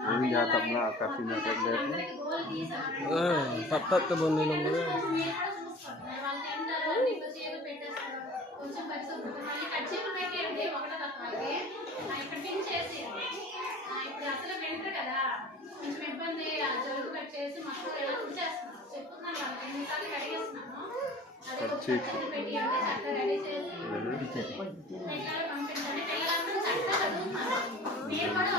Ang yatap na kasi natagdag. Tap-tap ka ba nila mo? కొంచెం పరిశుభ్రత మళ్ళీ కచ్చిలు పెట్టేయండి ఒకటో తక్కువకి ఇక్కడ పిన్ చేసి ఇప్పుడు అసలు వింటారు కదా కొంచెం ఇబ్బంది జలుబు కట్ చేసి మొత్తం ఇలా తుడిచేస్తున్నాను చెప్తున్నాను వాళ్ళకి ఎన్నిసార్లు కడిగేస్తున్నాను అదే పెట్టి చక్కగా రెడీ చేసి పిల్లలు పంపించండి పిల్లలందరూ చక్కగా చదువుతున్నారు మీరు కూడా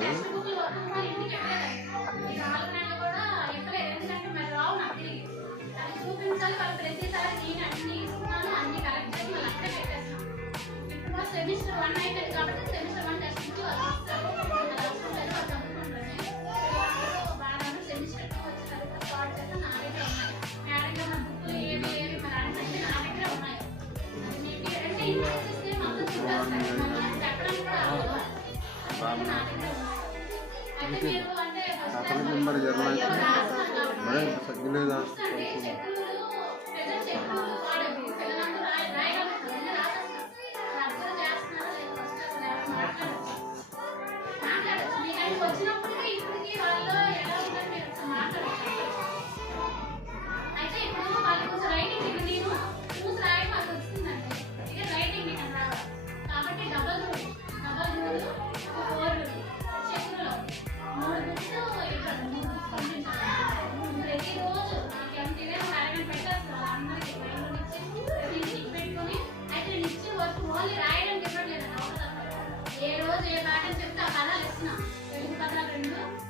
టెక్స్ట్ బుక్లు ఇంటికి ఎక్కలేదు ఈ 4 నెలలు కూడా ఎక్కలేదు ఎందుకంటే మరి రావు నాకు తిరిగి అది చూపించాలి వాళ్ళు ప్రతిసారి నేను అన్ని ఇస్తున్నాను అన్ని కలెక్ట్ చేసి మళ్ళీ అక్కడే పెట్టేస్తాను ఇప్పుడు సెమిస్టర్ 1 అయిపోయింది కాబట్టి సెమిస్టర్ 1 టెక్స్ట్ బుక్ వాళ్ళు ఇస్తారు బాగా సెమిస్టర్ 2 వచ్చిన తర్వాత స్టార్ట్ చేస్తే నా దగ్గర ఉన్నాయి మేడం గారు నా బుక్లు ఏవి ఏవి మరి అంటే నా దగ్గర ఉన్నాయి అది మీకు అంటే ఇన్వాయిస్ ఇస్తే మొత్తం చూపిస్తారు చెప్పడానికి కూడా అవ్వదు నా దగ్గర ఉన్నాయి అయితే మీరు అంటే వచ్చినప్పటికీ ఇప్పటికీ వాళ్ళు ఎలా ఉంటారు మీరు మాట్లాడుతున్నారు అయితే ఇప్పుడు వాళ్ళు కొంచెం రైటింగ్ నేను చూసి రాయడం అది వచ్చిందండి ఇక రైటింగ్ మీకు రావాలి కాబట్టి డబల్ రూల్ 4 చెక్కులు 3 బుక్స్ ఇక్కడ 3 బుక్స్ పంపించాలి ప్రతిరోజు నాకు ఎంత ఇదే రాయడం పెట్టేస్తారు అందరికీ బయలు ఇచ్చి ప్రతి ఇంటికి పెట్టుకొని అయితే నేను ఇచ్చిన వర్క్ ఓన్లీ రాయడానికి ఇవ్వట్లేదు ఏ రోజు ఏ ప్యాటర్న్ చెప్తే ఆ పదాలు ఇస్తున్నా 8 పదాలు 2